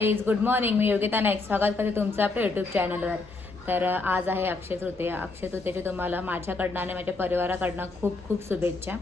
Is good morning मी योगिता नाईक. स्वागत करते तुमचं आपल्या यूट्यूब चॅनलवर तर आज आहे अक्षय तृतीया. अक्षय तृतीयाची तुम्हाला माझ्याकडनं आणि माझ्या परिवाराकडनं खूप खूप शुभेच्छा.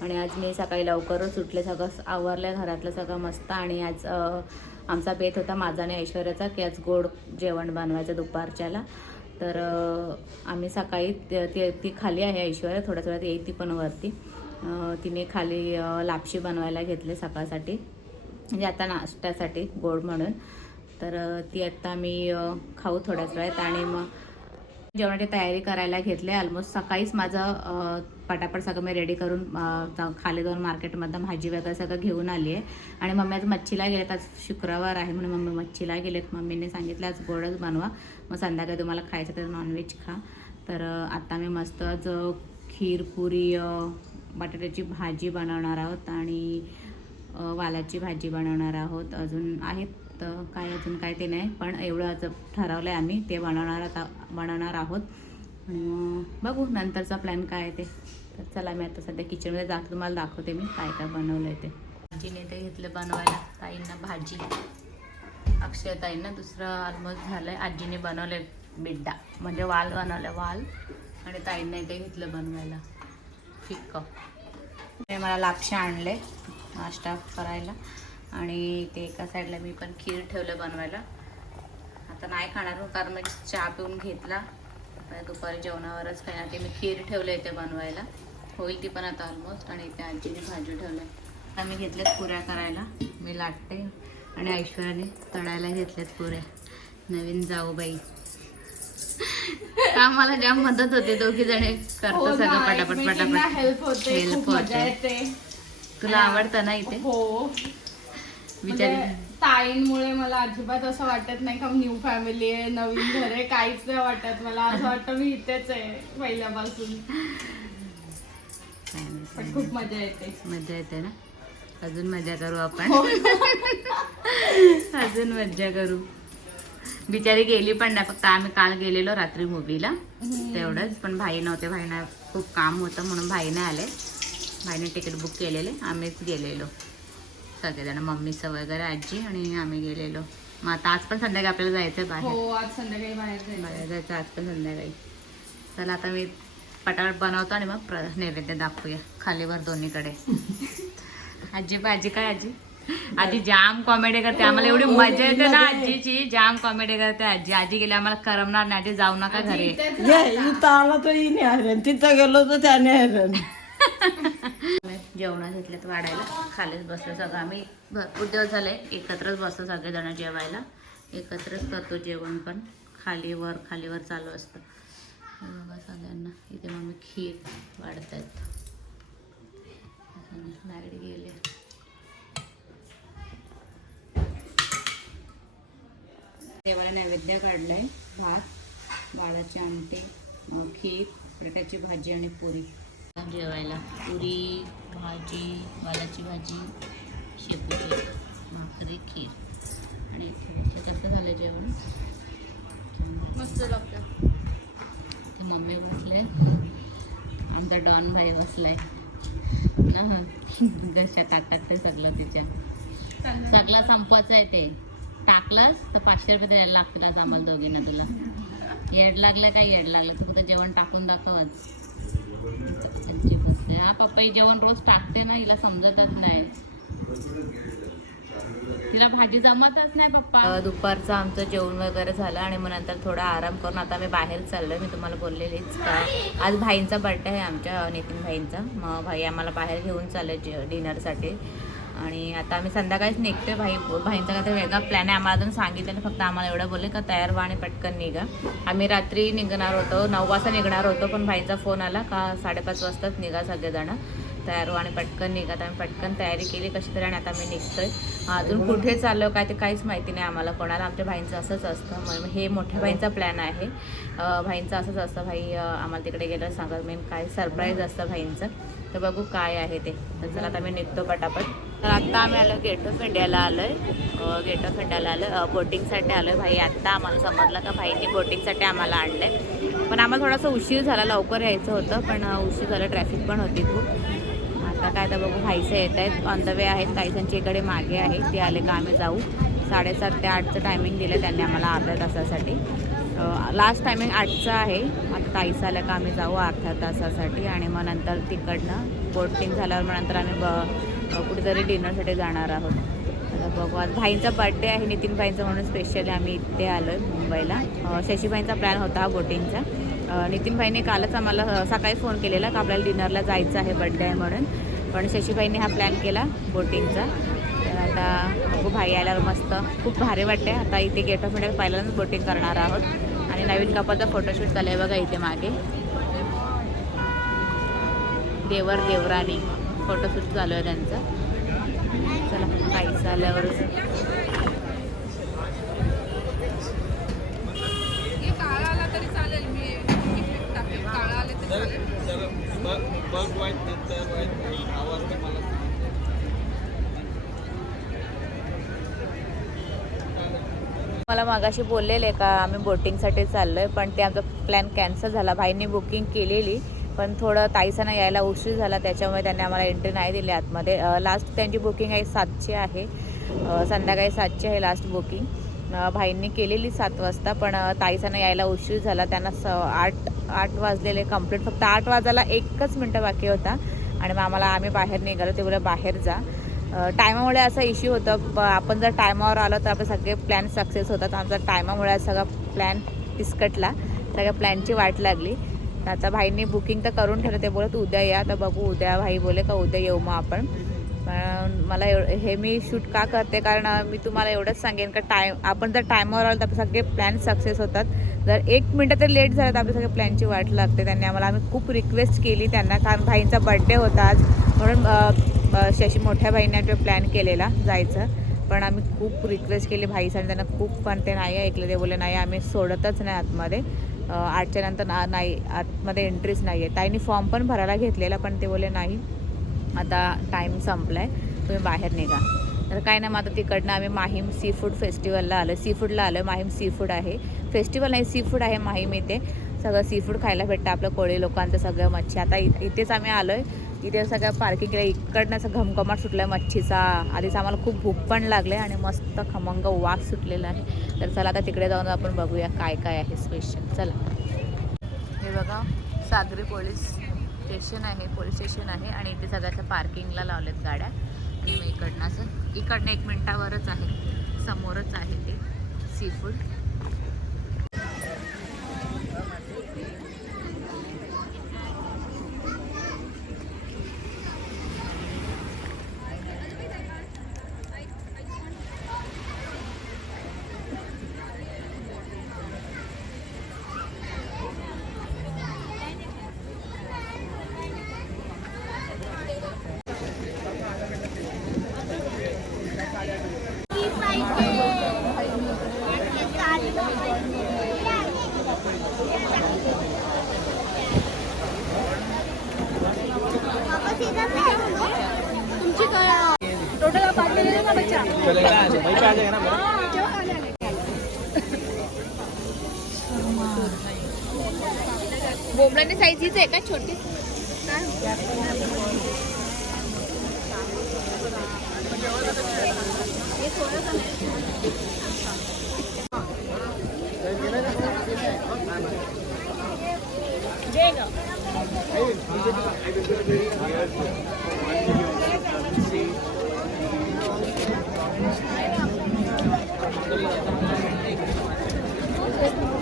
आणि आज मी सकाळी लवकरच सुटले सगळं आवरलं घरातलं सगळं मस्त. आणि आज आमचा बेत होता माझा आणि ऐश्वर्याचा की आज गोड जेवण बनवायचं दुपारच्याला. तर आम्ही सकाळी ती ती खाली आहे ऐश्वर्या. थोड्याच वेळात येईल ती पण वरती. तिने खाली लापशी बनवायला घेतले सकाळसाठी. म्हणजे आता नाश्त्यासाठी गोड म्हणून. तर ती आत्ता मी खाऊ थोड्याच वेळात आणि मग जेवणाची तयारी करायला घेतली ऑलमोस्ट सकाळीच माझं पटापट सगळं मी रेडी करून खाली जाऊन मार्केटमधनं भाजी वगैरे सगळं घेऊन आली आहे. आणि मम्मी आज मच्छीला गेलेत. आज शुक्रवार आहे म्हणून मम्मी मच्छीला गेलेत. मम्मीने सांगितलं आज गोडच बनवा. मग संध्याकाळी तुम्हाला खायचं तर नॉनव्हेज खा. तर आत्ता आता मी मस्त आज खीरपुरी बटाट्याची भाजी बनवणार आहोत. आणि वालाची भाजी बनवणार आहोत. अजून आहेत तर काय अजून काय ते नाही पण एवढं ठरवलं आहे आम्ही ते बनवणार आता बनवणार आहोत. बघू नंतरचा प्लॅन काय आहे ते. तर चला मी आता सध्या किचनमध्ये जातो तुम्हाला दाखवते मी काय काय बनवलं आहे ते. भाजीने ते घेतलं बनवायला ताईंना भाजी. अक्षय ताईंना दुसरं ऑलमोस्ट झालं आहे आजीने बनवलं आहे बिड्डा. म्हणजे वाल बनवलं वाल. आणि ताईंना ते घेतलं बनवायला. फिक्क. मला लापशा आणले. नाश्ता करायला. आणि ते एका साईडला मी पण खीर ठेवलं बनवायला. आता नाही खाणार हूँ, कारण मी चहा पिऊन घेतला. दुपारी जेवणावरच खाणार. ते मी खीर ठेवलं इथे बनवायला. होईल ती पण आता ऑलमोस्ट आणि इथे आजीने भाजी ठेवलं आता मी घेतल्यात पुऱ्या करायला. मी लाटते. आणि ऐश्वर्याने तळायला घेतल्यात पुऱ्या. नवीन जाऊबाई. आम्हाला जाम मदत होते दोघी जणे करतो हो सगळं पटापट पटापट. हेल्प होते. तुला आवडतं ना इथे? हो. बिचारी म्हणजे ताईंमुळे मला अजिबात असं वाटत नाही का न्यू फॅमिली आहे नवीन घर आहे काहीच नाही वाटत मला. असं वाटतं मी इथेच आहे पहिल्यापासून. पण खूप मजा येते. मजा येते ना? अजून मजा करू आपण? हो. अजून मज्जा करू. बिचारी गेली पण नाही फक्त आम्ही काल गेलेलो रात्री मूवीला तेवढंच. पण भाई नव्हते भाईना खूप काम होतं म्हणून भाई नाही आले. भाईने तिकीट बुक केलेले. आम्हीच गेलेलो. सगळेजण मम्मीचं वगैरे आजी आणि आम्ही गेलेलो. मग आता आज पण संध्याकाळी आपल्याला जायचं बाहेर. हो आज संध्याकाळी बाहेर जायचं बाहेर जायचं आज पण संध्याकाळी. चला आता मी पटापट बनवतो आणि मग प्र नैवेद्य दाखवूया. खालीवर दोन्हीकडे. आजी भाजी काय आजी? आजी जाम कॉमेडी करते. आम्हाला एवढी मजा येते ना आजीची. जाम कॉमेडी करते आजी. आजी गेली आम्हाला करमणार नाही. आजी जाऊ नका घरी. इथं आला तर हिने हरण तिथं गेलो तर त्याने हरण जेवणा घेतल्यात वाढायला. खालीच बसलो सगळं. आम्ही भरपूर दिवस झाले एकत्रच बसतो सगळेजण जेवायला. एकत्रच करतो जेवण पण. खालीवर खालीवर चालू असतं. बघा सगळ्यांना. इथे मग खीर वाढत आहेत लाइट गेले. देवाला नैवेद्य काढलंय. भात बाळाची आमटी खीर बटाट्याची भाजी आणि पुरी. जेवायला पुरी भाजी वालाची भाजी शेपूची भाकरी खीर. आणि कसं झालं जेवण. मस्त लागतं ते मम्मी बसले आमचा डॉन भाई बसलाय. ना गशा टाकतात ते सगळं तिच्या. सगळं संपवायचं आहे ते. टाकलंस तर पाचशे रुपये द्यायला लागतील आज आम्हाला दोघींना तुला. येड लागलं काय येड लागलं? तू फक्त जेवण टाकून दाखव हा पप्पा जेवण रोज टाकते ना हिला समजतच नाही. तिला भाजी जमतच नाही पप्पा. दुपारचं आमचं जेवण वगैरे झालं आणि मग नंतर थोडा आराम करून आता मी बाहेर चाललोय. मी तुम्हाला बोललेलीच का? आज भाईंचा बड्डे आहे आमच्या नितीन भाईंचा. मग भाई आम्हाला बाहेर घेऊन चालले डिनरसाठी आणि आता आम्ही संध्याकाळीच निघतोय भाई. भाईंचा काहीतरी वेगळा प्लॅन आहे. आम्हाला अजून सांगितलं फक्त आम्हाला एवढं बोलले का तयार व्हा आणि पटकन निघा. आम्ही रात्री निघणार होतो. नऊ वाजता निघणार होतो पण भाईंचा फोन आला का साडेपाच वाजताच निघा सगळेजणं. तयार व्हा आणि पटकन निघा. तर आम्ही पटकन तयारी केली कशी तरी आणि आता आम्ही निघतोय. अजून कुठे चाललो काय ते काहीच माहिती नाही आम्हाला. कोणाला आमच्या भाईंचं असंच असतं. मग हे मोठ्या भाईंचा प्लॅन आहे. भाईंचं असंच असतं. भाई आम्हाला तिकडे गेलं सांगत मेन काय सरप्राईज असतं भाईंचं. तर बघू काय आहे ते. तर चला आता आम्ही निघतो पटापट. तर आत्ता आम्ही आलो गेट ऑफ इंडियाला आलो आहे गेट ऑफ इंडियाला आलो बोटिंगसाठी आलो आहे भाई आत्ता आम्हाला समजलं का भाईने बोटिंगसाठी आम्हाला आणलं आहे पण आम्हाला थोडासा उशीर झाला लवकर यायचं होतं पण उशीर झालं ट्रॅफिक पण होती खूप. आता काय तर बघू भाईसे येत आहेत ऑन द वे आहेत काही जणची इकडे मागे आहेत. ते आले का आम्ही जाऊ. साडेसात ते आठचं टायमिंग दिलं त्यांनी आम्हाला अर्ध्या तासासाठी. लास्ट टायमिंग आठचा आहे. आता ताईस आल्या का आम्ही जाऊ अर्ध्या तासासाठी आणि मग नंतर तिकडनं बोटिंग झाल्यावर मग नंतर आम्ही ब कुठेतरी डिनरसाठी जाणार आहोत. आता बघू. आज भाईंचा बड्डे आहे नितीन भाईंचा म्हणून स्पेशली आम्ही इथे आलो आहे मुंबईला. शशीबाईंचा शशीभाईंचा प्लॅन होता हा बोटिंगचा नितीनबाईंनी नितीन भाईने कालच आम्हाला सकाळी फोन केलेला का आपल्याला डिनरला जायचं आहे बड्डे आहे म्हणून. पण शशीबाईंनी हा प्लॅन केला बोटिंगचा आता बघू भाई आल्यावर मस्त खूप भारी वाटते आता इथे गेट ऑफ इंडिया पहिल्यांदाच बोटिंग करणार आहोत आणि नवीन कपाचा फोटोशूट चालू आहे बघा इथे मागे देवर देवराणी फोटोशूट चालू आहे त्यांचं चला काहीच आल्यावरच काळा आला तरी चालेल मी टाकेल काळा आले तरी चालेल मला मागाशी बोललेले का आम्ही बोटिंगसाठी चाललो आहे पण ते आमचा प्लॅन कॅन्सल झाला. भाईंनी बुकिंग केलेली पण थोडं ताईसानं यायला उशीर झाला त्याच्यामुळे त्यांनी आम्हाला एंट्री नाही दिली आतमध्ये. लास्ट त्यांची बुकिंग आहे सातची आहे. संध्याकाळी सातची आहे लास्ट बुकिंग भाईंनी केलेली सात वाजता पण ताईसांना ताईसानं यायला उशीर झाला. त्यांना स आठ आठ वाजलेले कंप्लीट फक्त आठ वाजायला एकच मिनटं बाकी होता. आणि मग आम्हाला आम्ही बाहेर निघालो ते बोला बाहेर जा. टायमामुळे असा इश्यू होता. ब- आपण जर टायमावर आलो तर आपले सगळे प्लॅन सक्सेस होतात. आमचा टायमामुळे सगळा प्लॅन तिसकटला सगळ्या प्लॅनची वाट लागली. तर आता भाईंनी बुकिंग तर करून ठेवलं. ते बोलत उद्या या. तर बघू उद्या भाई बोले का उद्या येऊ मग आपण. पण मला एव हे मी शूट का करते? कारण मी तुम्हाला एवढंच सांगेन का टाईम आपण जर टायमावर आलो तर आपले सगळे प्लॅन सक्सेस होतात. जर एक मिनटं तर लेट झालं तर आपल्या सगळ्या प्लॅनची वाट लागते. त्यांनी आम्हाला आम्ही खूप रिक्वेस्ट केली त्यांना. कारण भाईंचा बड्डे होता आज. म्हणून अशी अशी मोठ्या भाईने तो प्लॅन केलेला जायचं. पण आम्ही खूप रिक्वेस्ट केली भाईसाठी. त्यांना खूप पण ते नाही ऐकले. ते बोले नाही आम्ही सोडतच नाही आतमध्ये. आठच्या नंतर ना नाही आतमध्ये एंट्रीच नाही आहे ताईंनी फॉर्म पण भरायला घेतलेला पण ते बोले नाही आता टाईम संपला आहे तुम्ही बाहेर निघा. तर काय नाही मग आता तिकडनं आम्ही माहीम सी फूड फेस्टिवलला आलो सी फूडला आलो माहीम सी फूड आहे. फेस्टिवल नाही सी फूड आहे माहीम इथे. सगळं सी फूड खायला भेटतं आपलं कोळी लोकांचं सगळं मच्छी. आता इ इथेच आम्ही आलो आहे इथे सगळ्या पार्किंग केल्या इकडनं असं घमघमाट सुटला आहे मच्छीचा. आधीच आम्हाला खूप भूक पण लागले आणि मस्त खमंग वास सुटलेला आहे. तर चला आता तिकडे जाऊन आपण बघूया काय काय आहे स्पेशल चला. हे बघा सागरी पोलीस स्टेशन आहे पोलीस स्टेशन आहे आणि इथे सगळ्याच्या पार्किंगला लावलेत गाड्या. आणि मग इकडनं असं इकडनं एक मिनटावरच आहे. समोरच आहे ते. सी फूड तुमची टोटल पाच ना बोबड्याने साईज हीच आहे का छोटी? हे.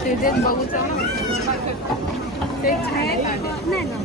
ते बघूचा तेच आहे नाही ना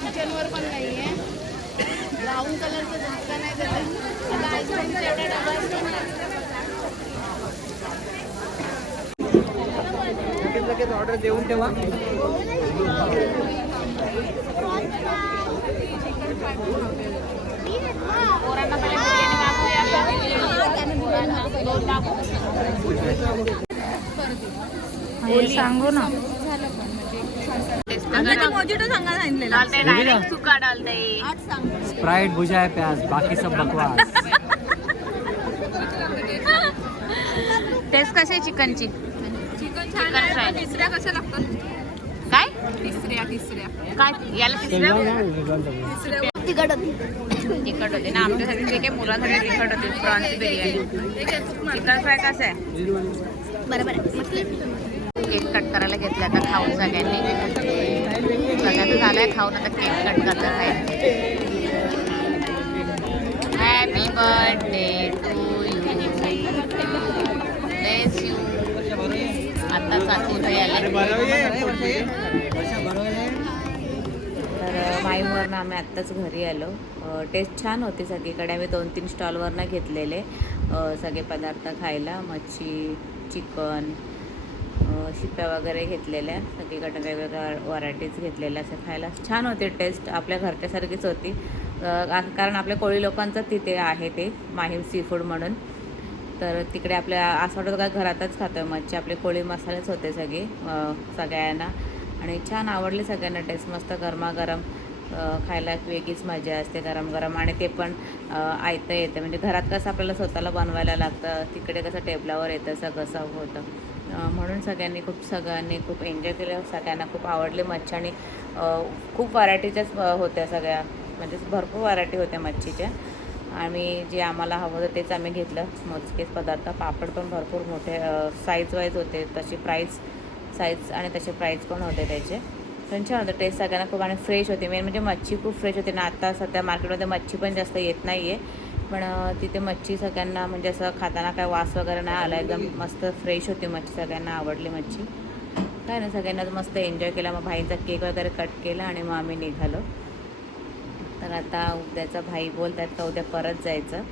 किचनवर पण नाही आहे ब्राऊन कलरचा झटका नाही त्याचा आता आईस्क्रीमचा एवढा डबा असतो ना लगेच ऑर्डर देऊन ठेवा. सांगू ना. स्प्राइट भुजाए प्याज बाकी सब बकवास. टेस्ट कशी आहे चिकनची. तिसऱ्या कशा लागतात? काय? तिसऱ्या तिसऱ्या. काय? याला तिसऱ्या? तिखट होते. ना आमच्यासाठी जे काही मुलांसाठी तिखट होते प्रॉन्स बिर्याणी. चिकन फ्राय कसं आहे? बरोबर केक कट करायला घेतलं आता खाऊन सगळ्यांनी. सगळ्यांचं झालंय खाऊन आता केक कट करतात आहे. Happy birthday to you bless you आता तर माईमवरनं आम्ही आत्ताच घरी आलो. टेस्ट छान होती सगळीकडे. आम्ही दोन तीन स्टॉलवरनं घेतलेले. सगळे पदार्थ खायला. मच्छी चिकन शिप्या वगैरे घेतलेल्या. सगळीकडे वेगवेगळ्या व्हरायटीज घेतलेल्या. असं खायला छान होती टेस्ट आपल्या घरच्यासारखीच होती. कारण आपल्या कोळी लोकांचं तिथे आहे ते. माहीम सी फूड म्हणून. तर तिकडे आपल्या असं वाटतं का घरातच खातो आहे मच्छी आपले कोळी मसालेच होते सगळे सगळ्यांना. आणि छान आवडले सगळ्यांना टेस्ट मस्त गरमागरम खायला एक वेगळीच मजा असते गरम गरम आणि ते पण अ, येतं. म्हणजे घरात कसं आपल्याला स्वतःला बनवायला लागतं तिकडे कसं टेबलावर येतं सगळं सर्व होतं. म्हणून सगळ्यांनी खूप सगळ्यांनी खूप एन्जॉय केलं. सगळ्यांना खूप आवडली मच्छी आणि खूप व्हरायटीच्याच होत्या सगळ्या. म्हणजे भरपूर व्हरायटी होत्या मच्छीच्या. आम्ही जे आम्हाला हवं होतं तेच आम्ही घेतलं. मोजकेच पदार्थ पापड पण भरपूर मोठे साईज वाईज होते. तशी प्राईस साईज आणि तसे प्राईस पण होते त्याचे. पण छान होतं. टेस्ट सगळ्यांना खूप आणि फ्रेश होती. मेन म्हणजे मच्छी खूप फ्रेश होती. ना आता सध्या मार्केटमध्ये मच्छी पण जास्त येत नाही आहे पण तिथे मच्छी सगळ्यांना म्हणजे असं खाताना काय वास वगैरे नाही आला. एकदम मस्त फ्रेश होती मच्छी. सगळ्यांना आवडली मच्छी. काय ना सगळ्यांना मस्त एन्जॉय केला. मग भाईचा केक वगैरे कट केला आणि मग आम्ही निघालो. तर आता उद्याचा भाई बोलतात का उद्या परत जायचं.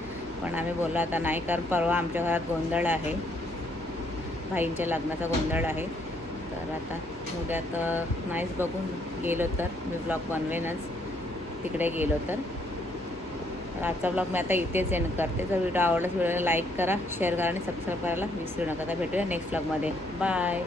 पण आम्ही बोललो आता नाही कारण परवा आमच्या घरात गोंधळ आहे. भाईंच्या लग्नाचा गोंधळ आहे. तर आता उद्या तर नाहीच बघून गेलो तर मी ब्लॉग बनवेनच. तिकडे गेलो तर. आजचा ब्लॉग मी आता इथेच एंड करते. जर व्हिडिओ आवडला व्हिडिओला लाईक करा शेअर करा आणि सबस्क्राईब करायला विसरू नका. तर भेटूया नेक्स्ट ब्लॉगमध्ये बाय